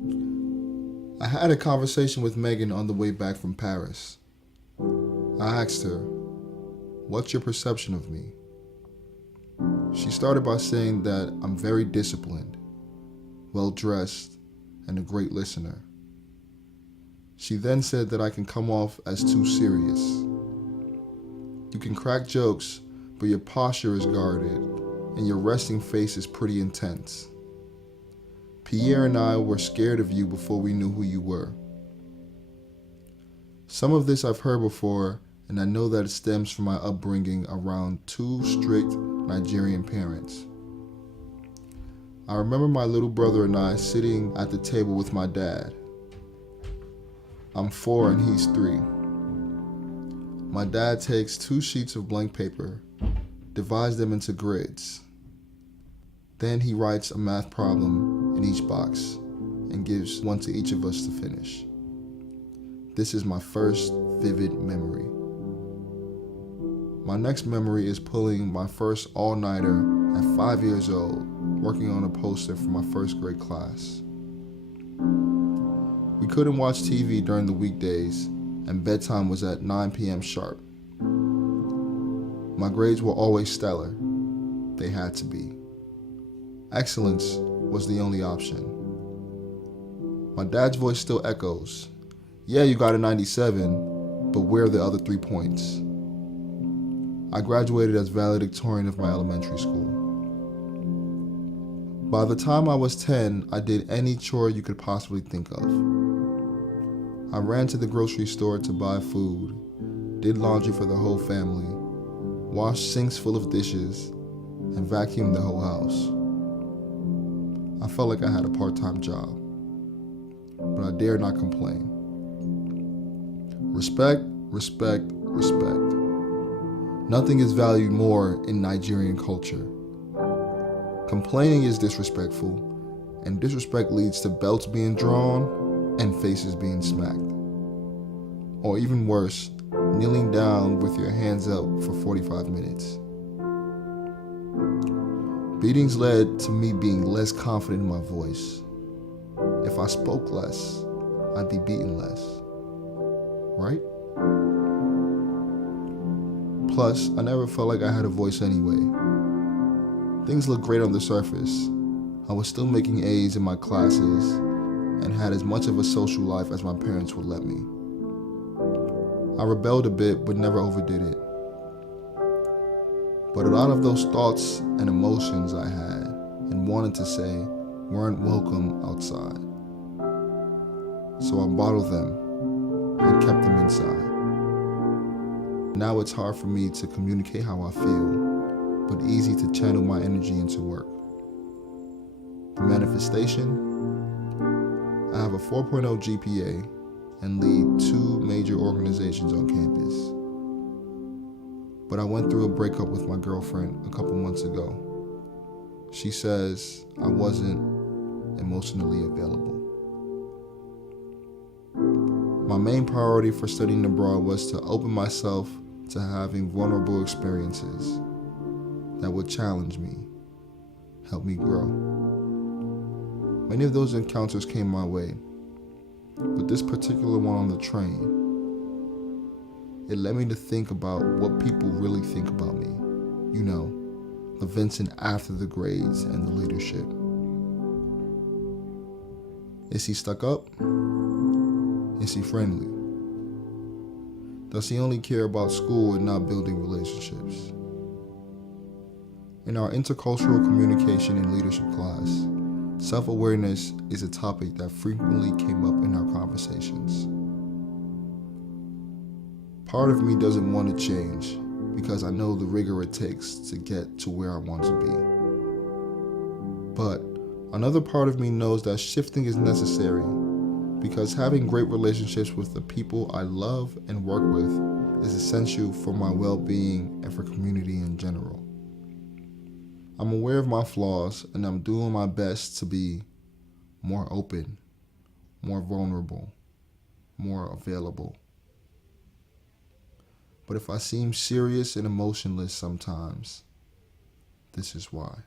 I had a conversation with Megan on the way back from Paris. I asked her, "What's your perception of me?" She started by saying that I'm very disciplined, well-dressed, and a great listener. She then said that I can come off as too serious. You can crack jokes, but your posture is guarded, and your resting face is pretty intense. Pierre and I were scared of you before we knew who you were. Some of this I've heard before, and I know that it stems from my upbringing around two strict Nigerian parents. I remember my little brother and I sitting at the table with my dad. I'm 4 and he's 3. My dad takes 2 sheets of blank paper, divides them into grids. Then he writes a math problem in each box and gives one to each of us to finish. This is my first vivid memory. My next memory is pulling my first all-nighter at 5 years old, working on a poster for my first grade class. We couldn't watch TV during the weekdays, and bedtime was at 9 p.m. sharp. My grades were always stellar. They had to be. Excellence was the only option. My dad's voice still echoes. "Yeah, you got a 97, but where are the other 3 points?" I graduated as valedictorian of my elementary school. By the time I was 10, I did any chore you could possibly think of. I ran to the grocery store to buy food, did laundry for the whole family, washed sinks full of dishes, and vacuumed the whole house. I felt like I had a part-time job, but I dare not complain. Respect, respect, respect. Nothing is valued more in Nigerian culture. Complaining is disrespectful, and disrespect leads to belts being drawn and faces being smacked. Or even worse, kneeling down with your hands up for 45 minutes. Beatings led to me being less confident in my voice. If I spoke less, I'd be beaten less. Right? Plus, I never felt like I had a voice anyway. Things looked great on the surface. I was still making A's in my classes and had as much of a social life as my parents would let me. I rebelled a bit, but never overdid it. But a lot of those thoughts and emotions I had and wanted to say weren't welcome outside. So I bottled them and kept them inside. Now it's hard for me to communicate how I feel, but easy to channel my energy into work. The manifestation? I have a 4.0 GPA and lead 2 major organizations on campus. But I went through a breakup with my girlfriend a couple months ago. She says I wasn't emotionally available. My main priority for studying abroad was to open myself to having vulnerable experiences that would challenge me, help me grow. Many of those encounters came my way, but this particular one on the train, it led me to think about what people really think about me. You know, the Vincent after the grades and the leadership. Is he stuck up? Is he friendly? Does he only care about school and not building relationships? In our intercultural communication and leadership class, self-awareness is a topic that frequently came up in our conversations. Part of me doesn't want to change because I know the rigor it takes to get to where I want to be. But another part of me knows that shifting is necessary because having great relationships with the people I love and work with is essential for my well-being and for community in general. I'm aware of my flaws and I'm doing my best to be more open, more vulnerable, more available. But if I seem serious and emotionless sometimes, this is why.